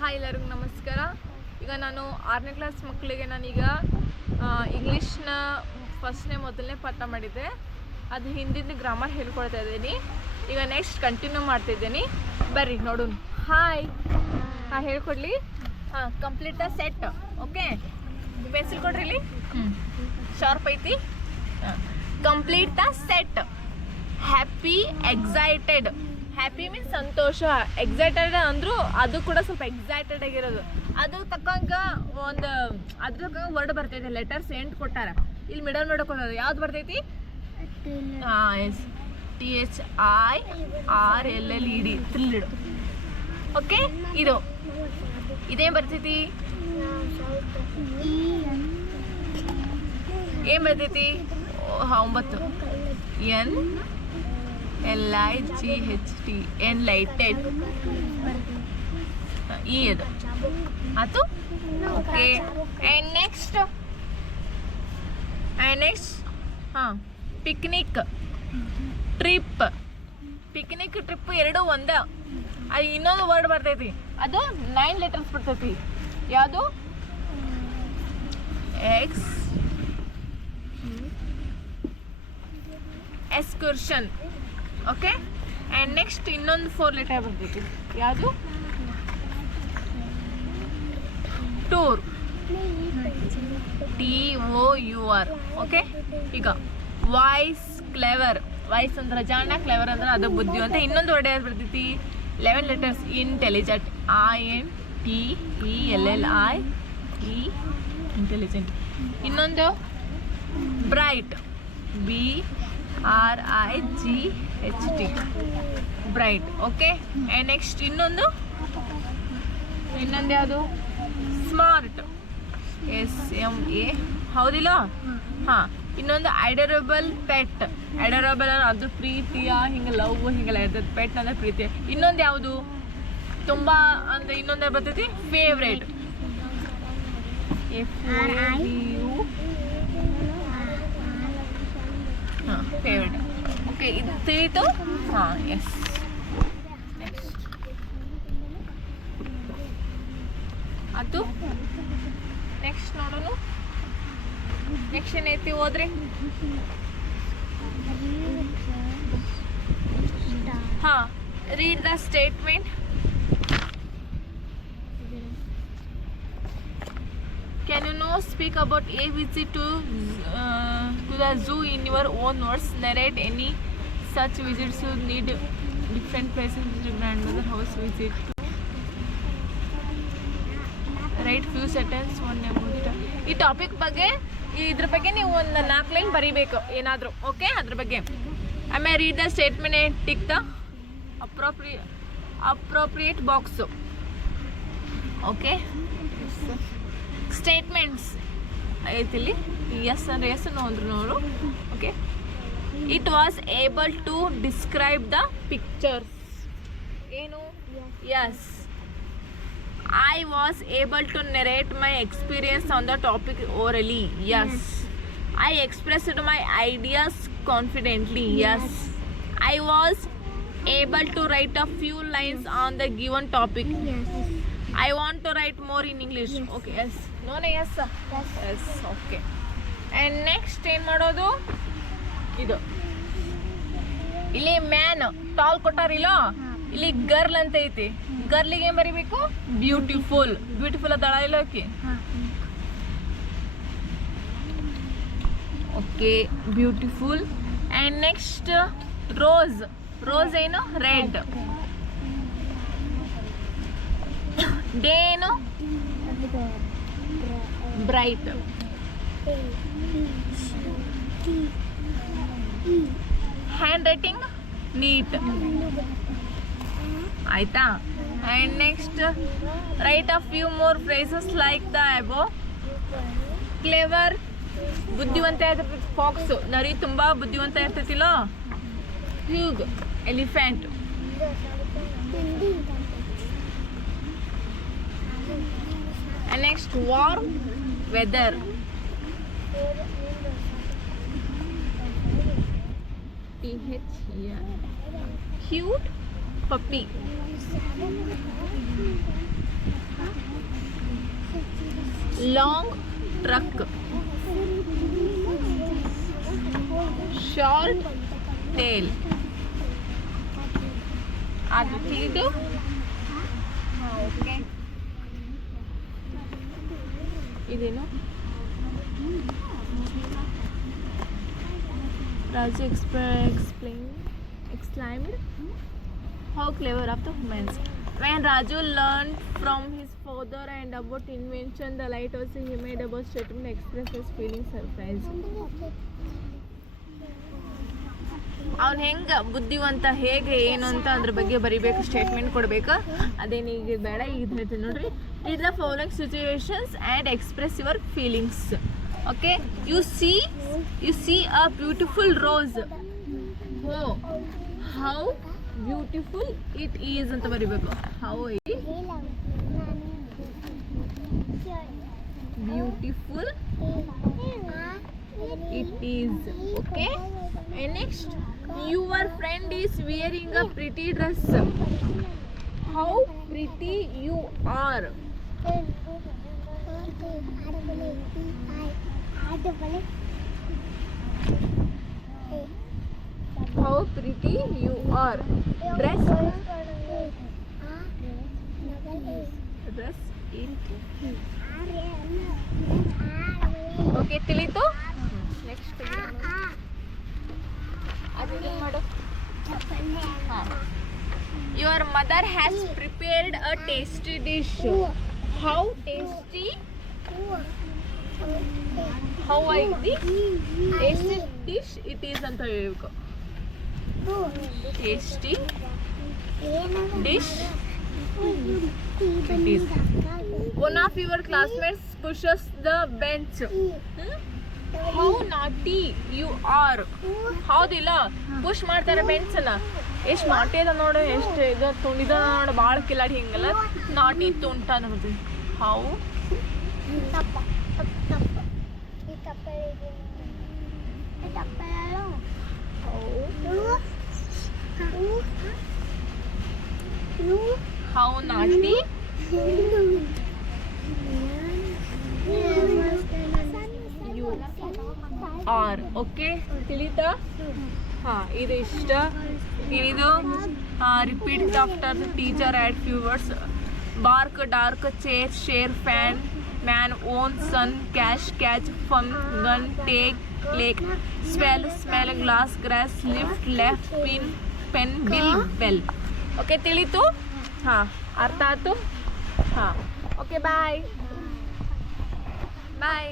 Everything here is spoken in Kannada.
ಹಾಯ್ ಎಲ್ಲರಿಗೂ ನಮಸ್ಕಾರ. ಈಗ ನಾನು ಆರನೇ ಕ್ಲಾಸ್ ಮಕ್ಕಳಿಗೆ ನಾನೀಗ ಇಂಗ್ಲೀಷ್ನ ಫಸ್ಟ್ನೇ ಮೊದಲನೇ ಪಾಠ ಮಾಡಿದ್ದೆ. ಅದು ಹಿಂದಿನ ಗ್ರಾಮರ್ ಹೇಳ್ಕೊಳ್ತಾ ಇದ್ದೀನಿ. ಈಗ ನೆಕ್ಸ್ಟ್ ಕಂಟಿನ್ಯೂ ಮಾಡ್ತಿದ್ದೀನಿ ಬರ್ರಿ ನೋಡೋಣ. ಹಾಯ್ ಹಾಂ ಹೇಳ್ಕೊಡ್ಲಿ. ಹಾಂ ಕಂಪ್ಲೀಟ್ ಸೆಟ್ ಓಕೆ ಪೆನ್ಸಿಲ್ ಕೊಡ್ರಿ ಇಲ್ಲಿ. ಶಾರ್ಪ್ ಐತಿ. Complete the set happy excited happy means Santhosh. Excited ಅಂದ್ರೂ ಅದು ಕೂಡ ಸ್ವಲ್ಪ ಎಕ್ಸೈಟೆಡ್ ಆಗಿರೋದು. ಅದು ತಕ್ಕಂಗ ಒಂದು, ಅದ್ರ ತಕ್ಕಂಗ ವರ್ಡ್ ಬರ್ತೈತೆ ಲೆಟರ್ ಸೆಂಟ್ ಕೊಟ್ಟಾರ. ಇಲ್ಲಿ ಮಿಡಲ್ ಹೋಗೋದು ಯಾವ್ದು ಬರ್ತೈತಿ? ಹಾಂ S T H R I L L E D thrilled okay ಇದು. ಇದೇನು ಬರ್ತೈತಿ? ಏನು ಬರ್ತೈತಿ? ಒಂಬತ್ತು. N L I G H T N lighted ಈ ಅದು ಅದು? Okay and next and next ಹಾಂ ಪಿಕ್ನಿಕ್ ಟ್ರಿಪ್ ಪಿಕ್ನಿಕ್ ಟ್ರಿಪ್ ಎರಡು ಒಂದ. ಅದು ಇನ್ನೊಂದು ವರ್ಡ್ ಬರ್ತೈತಿ. ಅದು ನೈನ್ ಲೆಟರ್ಸ್ ಬರ್ತೈತಿ. ಯಾವುದು? Ex excursion okay and next ಇನ್ನೊಂದು ಫೋರ್ ಲೆಟರ್ ಬರ್ತೈತಿ ಯಾವುದು? Tour T O U R okay ಈಗ ವಾಯ್ಸ್ ಕ್ಲೆವರ್ ವಾಯ್ಸ್ ಅಂದ್ರೆ ಜಾಣ ಕ್ಲೆವರ್ ಅಂದ್ರೆ ಅದು ಬುದ್ಧಿ ಅಂತ ಇನ್ನೊಂದು ವರ್ಡ್ ಯಾವ್ದು ಬರ್ತೈತಿ? Eleven letters intelligent I N T E L L I E intelligent ಇನ್ನೊಂದು bright B R I G H T bright okay and next ಇನ್ನೊಂದು? ಇನ್ನೊಂದು ಯಾವುದು? ಸ್ಮಾರ್ಟ್ ಎಸ್ ಎಂ ಎ ಹೌದಿಲ್ಲ? ಹಾಂ. ಇನ್ನೊಂದು ಐಡರಬಲ್ ಪೆಟ್ ಐಡರಬಲ್ ಅದು ಪ್ರೀತಿಯ ಹಿಂಗೆ ಲವ್ ಹಿಂಗೆಲ್ಲ ಇರ್ತದೆ. ಪೆಟ್ ಅಂದ್ರೆ ಪ್ರೀತಿ ಇನ್ನೊಂದು ಯಾವುದು? ತುಂಬ ಅಂದ್ರೆ ಇನ್ನೊಂದು ಬರ್ತೈತಿ? ಫೇವ್ರೇಟ್ ಎಫ್ ಯು ಹಾಂ ಫೇವ್ರೇಟ್ ಓಕೆ ಇದು ತಿಳಿತು ಹಾಂ ಎಸ್ ಅದು? ನೆಕ್ಸ್ಟ್ ನೋಡೋಣ ನೆಕ್ಸ್ಟ್ ಏನೈತಿ ಹೋದ್ರಿ? ಹಾಂ read the statement you now speak about a visit to uh, to the zoo in your own words? Narrate any such visits you need different places to grandmother house visit. to. Write few sentence topic bage ಈ ಟಾಪಿಕ್ ಬಗ್ಗೆ ಇದ್ರ ಬಗ್ಗೆ ನೀವು ಒಂದು ನಾಲ್ಕು ಲೈನ್ ಬರೀಬೇಕು ಏನಾದರೂ ಓಕೆ ಅದ್ರ ಬಗ್ಗೆ ಆಮೇಲೆ read the statement tick the appro appropriate box okay statements ಐತಿಲ್ಲಿ yes ಅಂದ್ರೆ ಎಸ್ ಅಂದ್ರು ನೋಡು okay it was able to describe the pictures ಏನು? Yes I was able to narrate my experience on the topic orally yes I expressed my ideas confidently yes I was able to write a few lines on I want to write more in English okay yes ನೋನ yes yes okay and next ಏನು ಮಾಡೋದು? ಇದು. ಇಲ್ಲಿ ಮ್ಯಾನ್ ಟಾಲ್ ಕೊಟ್ಟಾರಿಲ್ಲ ಇಲ್ಲಿ? ಗರ್ಲ್ ಅಂತ ಐತಿ. ಗರ್ಲಿಗೆ ಏನು ಬರಿಬೇಕು? ಬ್ಯೂಟಿಫುಲ್ ಬ್ಯೂಟಿಫುಲ್ ಅದಳ ಇಲ್ಲ okay okay beautiful and next rose rose ಏನು? ರೆಡ್ ಡೇ ಏನು ಬ್ರೈಟ್. Handwriting neat. ಆಯ್ತಾ? And next write of few more phrases like the above clever ಬುದ್ಧಿವಂತ ಫಾಕ್ಸ್ ನರಿ ತುಂಬ ಬುದ್ಧಿವಂತ ಇರ್ತೈತಿಲ್ಲ huge elephant And next, warm weather. PH here. Cute puppy. Long truck. Short tail. Are Attitude. Okay. ಇದೇನು Raju ಎಕ್ಸ್ಪ್ರ explain exclaimed how clever of the humans when raju learned from his father and about invention the light also he made about statement express his feeling surprise ಅವ್ನು ಹೆಂಗೆ ಬುದ್ಧಿವಂತ, ಹೇಗೆ, ಏನು ಅಂತ ಅದ್ರ ಬಗ್ಗೆ ಬರಿಬೇಕು ಸ್ಟೇಟ್ಮೆಂಟ್ ಕೊಡಬೇಕು. ಅದೇನು ಈಗ ಬೇಡ, ಈಗ ಹೇಳ್ತೀನಿ ನೋಡ್ರಿ. It the following situations and express your feelings okay you see you see a beautiful rose oh how beautiful it is ಅಂತ ಬರಿಬೇಕು. How beautiful it is okay and next your friend is wearing a pretty dress how pretty you are how pretty you are dress dress in okay tilito ಮಾಡು your mother has prepared a tasty dish how tasty how ಐತಿ ಟೇಸ್ಟಿ ಡಿಶ್ ಇಟ್ ಈಸ್ ಅಂತ ಹೇಳ್ಬೇಕು tasty dish it is. One of your classmates pushes the bench How naughty you are ಹೌದಿಲ್ಲ? ಪುಷ್ ಮಾಡ್ತಾರೆ ಬೆಂಚನ್ನ ಎಷ್ಟು ನಾಟಿ ಅದ ನೋಡು, ಎಷ್ಟು ಇದು ತುಂಡಿದ ನೋಡು ಭಾಳ ಕಿಲಾಡಿ ಹಿಂಗಲ್ಲ. ನಾಟಿ ತುಂಟ ಅನ್ನೋದು how how naughty R okay ತಿಳಿತಾ ಹಾಂ ಇದು ಇಷ್ಟ ಇದು repeat after the teacher add few words bark dark chair share fan man own sun cash catch fun gun take lake swell smell glass grass lift left pin pen bill bell okay ತಿಳಿತು ಹಾಂ ಅರ್ಥ ಆಯ್ತು ಹಾಂ ಓಕೆ ಬಾಯ್ ಬಾಯ್